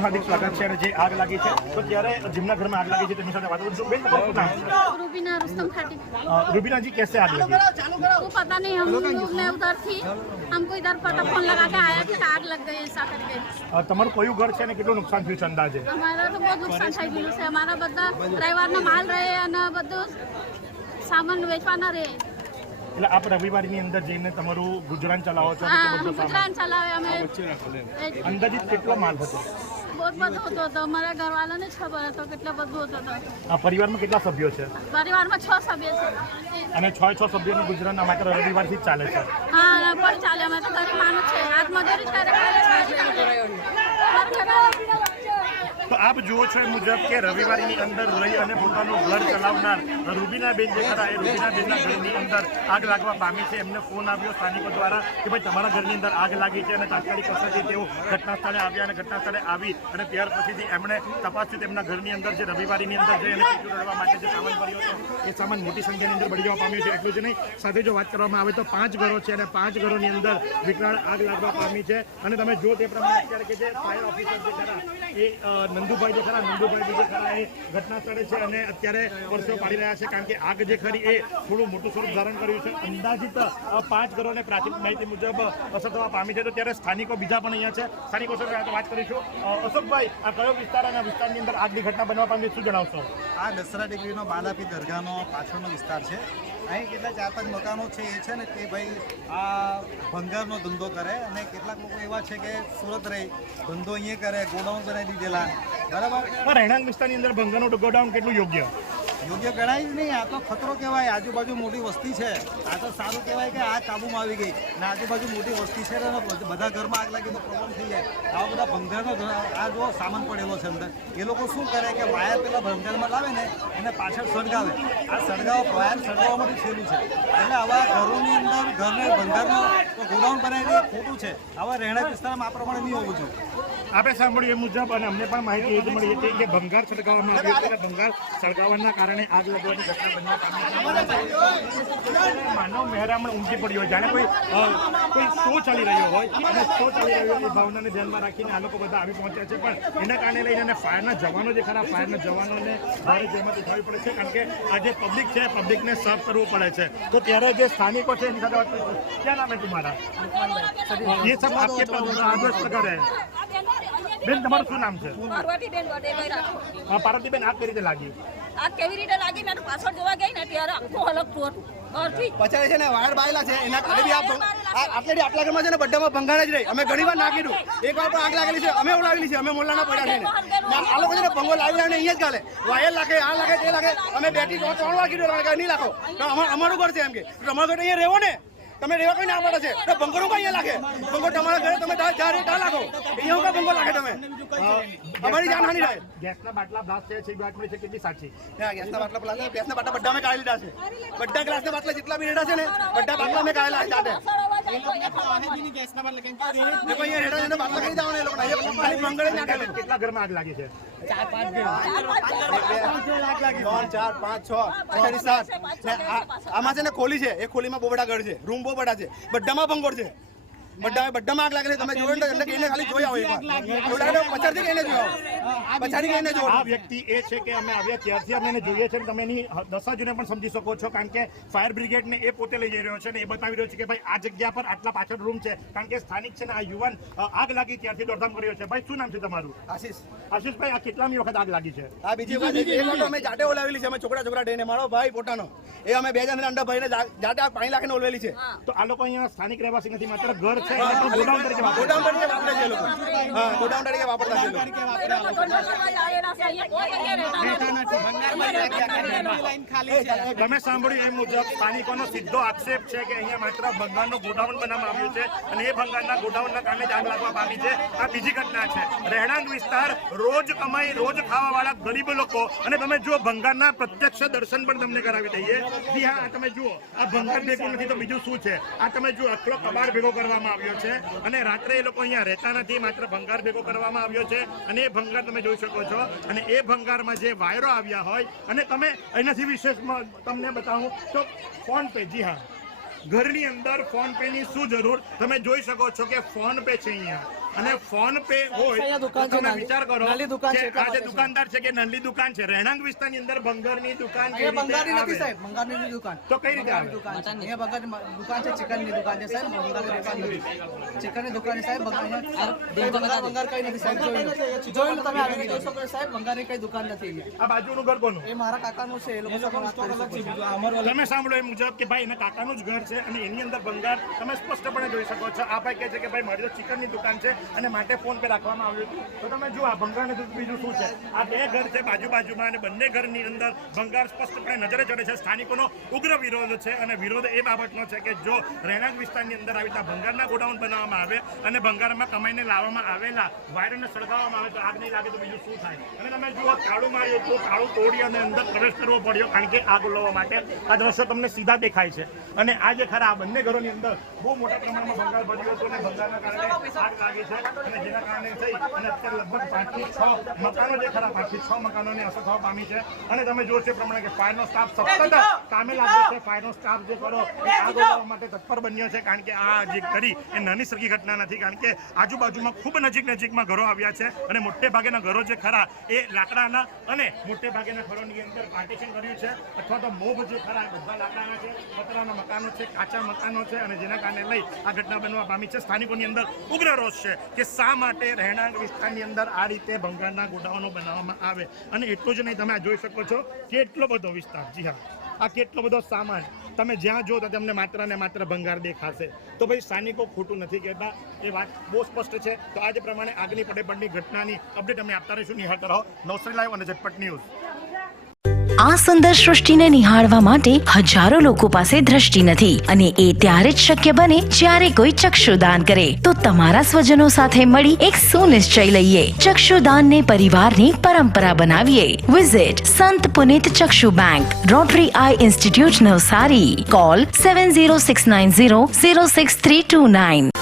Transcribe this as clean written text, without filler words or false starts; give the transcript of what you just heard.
આપનું હાર્દિક સ્વાગત છે અને જે આગ લાગી છે તો ત્યારે जिमना घर में आग लगी है तेमनी साथे बात करूं बेन તમારું નામ रूबीना रुस्तम खाटी। रूबीना जी कैसे आग लगी? वो पता नहीं, हम लोग मैं उधर थी, हमको इधर पता फोन लगा के आया कि आग लग गई ऐसा करके। તમારું કયું ઘર છે અને કેટલું નુકસાન થયું છે અંદાજે? हमारा तो बहुत नुकसान થઈ ગયું છે। हमारा બધા રવિવારનો માલ રહે અને બધું સામાન વેચવાના રહે। એટલે આપ રવિવારની અંદર જઈને તમારું ગુજરાન ચલાવો છો? ગુજરાન ચલાવે અમે। અંદાજિત કેટલો માલ હતો? बहुत બધું હતો તો અમારા ઘરવાળાને જ ખબર હતો કેટલા બધું હતો તો। આ પરિવારમાં કેટલા સભ્યો છે? પરિવારમાં 6 સભ્ય છે અને 6 સભ્યોનું ગુજરાન માત્ર રવિવારથી જ ચાલે છે? હા, પણ ચાલે। અમે તો ગરીબ માણસ છે, આત્મજોરી કરે। તો આપ જુઓ છો એ મુજબ કે રવિવારની અંદર રહી અને પોતાનું ઘર ચલાવનાર રૂબીનાબેન જે ખરા એ રૂબીનાબેનના ઘરની અંદર આગ લાગવા પામી છે। એમને ફોન આવ્યો સ્થાનિકો દ્વારા કે ભાઈ તમારા ઘરની અંદર આગ લાગી છે અને તાત્કાલિક અસરથી તેઓ ઘટના સ્થળે આવ્યા અને ઘટના સ્થળે આવી અને ત્યાર પછીથી એમણે તપાસ્યું તેમના ઘરની અંદર જે રવિવારની અંદર જઈ અને પીટું રડવા માટે જે સામાન ભર્યો હતો એ સામાન મોટી સંખ્યાની અંદર બળી જવા પામ્યું છે। એટલું જ નહીં, સાથે જો વાત કરવામાં આવે તો 5 ઘરો છે અને 5 ઘરોની અંદર વિકરાળ આગ લાગવા પામી છે। અને તમે જો તે પ્રમાણે અત્યારે કે જે ફાયર ઓફિસર જે ખરા એ નંદુભાઈ જે ખરા નંદુભાઈ જે ખરા એ ઘટના સ્થળે છે અને અત્યારે પરસેવો પાડી રહ્યા છે કારણ કે આગ જે ખરી એ થોડું મોટું સ્વરૂપ ધારણ કર્યું છે। અંદાજિત 5 ઘરોને પ્રાથમિક માહિતી મુજબ અસર થવા પામી છે। તો ત્યારે સ્થાનિકો બીજા પણ અહીંયા છે, સ્થાનિકો સાથે વાત કરીશું। અશોકભાઈ, આ કયો વિસ્તાર અને વિસ્તારની અંદર આગની ઘટના બનવા પામી શું જણાવશો? આ દસરા ડિગ્રીનો બાલાપી દરગાહનો પાછળનો વિસ્તાર છે। અહીં કેટલા 4-5 મકાનો છે એ છે ને તે ભાઈ આ ભંગારનો ધંધો કરે અને કેટલાક લોકો એવા છે કે સુરત રહી ધંધો અહીંયા કરે, ગોડાઉન બનાવી દીધેલા, બરાબર। રહેણાંક વિસ્તારની અંદર ભંગારનું ગોડાઉન કેટલું યોગ્ય ગણાય જ નહીં। આ તો ખતરો કહેવાય। આજુબાજુ મોટી વસ્તી છે, આ તો સારું કહેવાય કે આ કાબૂમાં આવી ગઈ ને આજુબાજુ મોટી વસ્તી છે ને બધા ઘરમાં આગ લાગી તો પ્રોબ્લેમ થઈ જાય। આવા બધા ભંગારનો આ જો સામાન પડેલો છે અંદર, એ લોકો શું કરે કે વાયર પેલા ભંગારમાં લાવે ને એને પાછળ સળગાવે। આ વાયર સળગાવવા માટે છેલ્લું છે। એટલે આવા ઘરોની અંદર ઘરને ભંગારનો ગોડાઉન બનાવી દે, ખોટું છે। આવા રહેણાંક વિસ્તારમાં આ પ્રમાણે નહીં હોવું જોઈએ। આપણે સાંભળ્યું એ મુજબ અને અમને પણ માહિતી એ મળી હતી કે ભંગાર સળગાવવામાં આવ્યો છે। ભંગાર સળગાવવાના કારણે આગ લાગવાની ઘટના બનવા પામી। માનવ મહેરામણ ઉમટી પડ્યો હોય, જાણે કોઈ શો ચાલી રહ્યો હોય અને શો ચાલી રહ્યો હોય એ ભાવનાને ધ્યાનમાં રાખીને આ લોકો બધા આવી પહોંચ્યા છે। પણ એના કારણે લઈને અને ફાયરના જવાનો જે ખરા ફાયરના જવાનોને ભારે જહેમત ઉઠાવવી પડે છે કારણ કે આ જે પબ્લિક છે પબ્લિકને સર્વ કરવું પડે છે। તો ત્યારે જે સ્થાનિકો છે એની સાથે વાત કરીશું। ક્યાં નામ है तुम्हारा? ये सब आपके आदर्श प्रकार है। બેન, તમારું શું નામ છે? પાર્વતીબેન વડેભાઈ રાઠોડ। પાર્વતીબેન, આગ કઈ રીતે લાગી? આગ કેવી રીતે લાગી મેં પાછળ જોવા ગઈ ને ત્યારે આખું હલકતું હતું ઘરથી। પચાસ છે ને વાયર બાયલા છે એના કારણે બી આટલા ઘરમાં છે ને બધામાં ભંગાર જ રહી। અમે ઘણી વાર ના કીધું, એક વાર પણ આગ લાગેલી છે, અમે ઉડાવેલી છે, અમે મોલ્લાના પડ્યા છે આ લોકો છે ને ભંગો લાવી લાવીને અહીંયા જ ગાલે, વાયર લાગે, આ લાગે, તે લાગે। અમે 2-3 વાર કીધું નહીં લાખો, અમારું ઘર છે એમ કે તમારું ઘર અહીંયા રહેવો ને, તમે રહેવા કોઈ ના પડે છે તો ભંગો કઈ અહીંયા લાગે? ભંગો તમારા ઘરે તમે ત્યાં લાખો, અહીંયા કા ભંગો લાગે? તમે અમારી જાનહાની થાય। ગેસના બાટલા બ્લાસ્ટ થયા છે એ વાત મળી છે, કેટલી સાચી? ગેસના બાટલા બધા અમે કાઢી લીધા છે। બધા ગ્લાસના બાટલા જેટલા બી રેડા છે ને બધા બાટલા અમે કાઢેલા છે જાતે। કેટલા ઘરમાં આગ લાગી છે? 4, 5, 6, 7। આમાં છે ને ખોલી છે, એ ખોલીમાં બહુ બધા ઘર છે, રૂમ બહુ બધા છે, બધામાં ભંગોળ છે, બધામાં આગ લાગે। તમે જોયો એટલે એને ખાલી જોઈ આવો પછાડથી કહીને જોયો, પછાડી કહીને જોયો। આ વ્યક્તિ એ છે કે અમે આવ્યા ત્યારથી અમે એને જોઈએ છે, તમે એની દશા જોઈને પણ સમજી શકો છો કારણ કે ફાયર બ્રિગેડને એ પોતે લઈ જઈ રહ્યો છે અને એ બતાવી રહ્યો છે કે ભાઈ આ જગ્યા પર આટલા પાછળ રૂમ છે કારણ કે સ્થાનિક છે ને આ યુવાન આગ લાગી ત્યારથી દોડધામ કર્યો છે। ભાઈ, શું નામ છે તમારું? આશીષભાઈ, આ કેટલામી વખત આગ લાગી છે? આ બીજી વખત અમે જાતે ઓલાવેલી છે, અમે છોકરા થઈને, મારો ભાઈ પોતાનો એ અમે 2 જણ અંડા ભરીને જાતે પાણી લાખીને ઓલવેલી છે। તો આ લોકો અહીંયા સ્થાનિક રહેવાસી નથી, માત્ર ઘર છે ગોડાઉન તરીકે વાપરે છે લોકો। હા, ગોડાઉન તરીકે વાપરતા છે લોકો। તમે સાંભળ્યું એ મુજબ સ્થાનિકોનો સીધો આક્ષેપ છે કે અહીંયા માત્ર ભંગારનું ગોડાઉન બનાવવામાં આવ્યું છે અને એ ભંગારના ગોડાઉનના કારણે જ આગ લાગવા પામી છે। આ બીજી ઘટના છે। રહેણાંક વિસ્તાર, રોજ કમાઈ રોજ ખાવા વાળા ગરીબ લોકો અને તમે જુઓ ભંગારના પ્રત્યક્ષ દર્શન પણ તમને કરાવી દઈએ। જી હા, તમે જુઓ આ ભંગાર ભેગું નથી તો બીજું શું છે? આ તમે જુઓ આટલો કબાડ ભેગો કરવામાં આવ્યો છે અને રાત્રે એ લોકો અહીંયા રહેતા નથી, માત્ર ભંગાર ભેગો કરવામાં આવ્યો છે અને એ ભંગાર તમે જોઈ શકો છો અને એ ભંગારમાં જે વાયરો આવ્યા હોય અને તમે એનાથી વિશેષમાં તમને બતાવું તો ફોન પે। જી હા, ઘરની અંદર ફોન પે ની શું જરૂર? તમે જોઈ શકો છો કે ફોન પે છે અહીંયા અને ફોન પે હોય તો તમે વિચાર કરો કે આ જે દુકાનદાર છે કે નાની દુકાન છે રહેણાંક વિસ્તારની અંદર ભંગારની દુકાન એ બંગાળી નથી સાહેબ, બંગાળની દુકાન. તો કઈ રીતે આવે દુકાન છે. અહીંયા બંગાળની દુકાન છે, ચિકનની દુકાન છે સાહેબ, બંગાળની દુકાન નથી. ચિકનની દુકાન છે સાહેબ, બંગાળ કઈ નથી સાહેબ. જોઈ લો તમે આવીને જોઈ શકો છો સાહેબ, બંગાળની કઈ દુકાન નથી અહીંયા. આ બાજુનું ઘર કોનું? એ મારા કાકાનું છે, એ લોકો સાથે વાત કરી શકો છો. તમે સાંભળો એ મુજબ કે ભાઈ એના કાકાનું જ ઘર છે અને એની અંદર ભંગાર તમે સ્પષ્ટપણે જોઈ શકો છો. આ ભાઈ કહે છે કે ભાઈ મારી તો ચિકનની દુકાન છે અને માટે ફોન પે રાખવામાં આવ્યું હતું. તો તમે જુઓ આ ભંગાર નથી, બીજું શું છે? આ બે ઘર છે બાજુમાં અને બંને ઘરની અંદર ભંગાર સ્પષ્ટપણે નજરે ચડે છે. સ્થાનિકોનો ઉગ્ર વિરોધ છે અને વિરોધ એ બાબતનો છે કે જો રહેણાંક વિસ્તારની અંદર આવી રીતે ભંગારના ગોડાઉન બનાવવામાં આવે અને ભંગારમાં કમાઈને લાવવામાં આવેલા વાયરને સળગાવવામાં આવે તો આગ નહીં લાગે તો બીજું શું થાય? અને તમે જુઓ તાળું માર્યું તો તાળું તોડી અને અંદર પ્રવેશ કરવો પડ્યો કારણ કે આગ લાવવા માટે. આ દ્રશ્યો તમને સીધા દેખાય છે અને આ જે ખરા આ બંને ઘરોની અંદર બહુ મોટા પ્રમાણમાં ભંગાર ભર્યો હતો અને ભંગારના કારણે આગ લાગી છે અને જેના કારણે થઈ અને અત્યારે લગભગ 5 થી 6 મકાનો જે ખરા 5 થી 6 મકાનોની અસર થવા પામી છે. અને તમે જોશો એ પ્રમાણે કે ફાયરનો સ્ટાફ સતત કામે લાગ્યો છે. ફાયરનો સ્ટાફ જે કરો એ આગ ઓલવવા માટે તત્પર બન્યો છે કારણ કે આ જે કરી એ નાની સરખી ઘટના નથી કારણ કે આજુબાજુમાં ખૂબ નજીકમાં ઘરો આવ્યા છે અને મોટે ભાગેના ઘરો જે ખરા એ લાકડાના અને મોટે ભાગેના ઘરોની અંદર પાર્ટીશન કર્યું છે અથવા તો મોબ જે ખરા એ બધા લાકડાના છે, પતરાના મકાનો છે, કાચા મકાનો છે અને જેના કારણે લઈ આ ઘટના બનવા પામી છે. સ્થાનિકોની અંદર ઉગ્ર રોષ છે કે શા માટે રહેણાંક વિસ્તારની અંદર આ રીતે ભંગારના ગોડાઉનો બનાવવામાં આવે. અને એટલું જ નહીં, તમે આ જોઈ શકો છો કેટલો બધો વિસ્તાર, જી હા આ કેટલો બધો સામાન તમે જ્યાં જો તો તમને માત્ર ને માત્ર ભંગાર દેખાશે. તો ભાઈ સ્થાનિકો ખોટું નથી કહેતા, એ વાત બહુ સ્પષ્ટ છે. તો આ જ પ્રમાણે આગની પડેપડની ઘટનાની અપડેટ અમે આપતા રહીશું. નિહાળતા રહો નવસારી લાઈવ અને ઝટપટ ન્યૂઝ. આ સુંદર સૃષ્ટિને નિહાળવા માટે હજારો લોકો પાસે દ્રષ્ટિ નથી અને એ ત્યારે જ શક્ય બને જ્યારે કોઈ ચક્ષુદાન કરે. તો તમારા સ્વજનો સાથે મળી એક સુનિશ્ચય લઈએ, ચક્ષુદાનને પરિવારની પરંપરા બનાવીએ. વિઝિટ સંત પુનિત ચક્ષુ bank, rotary eye institute Navsari. Call 7069006329.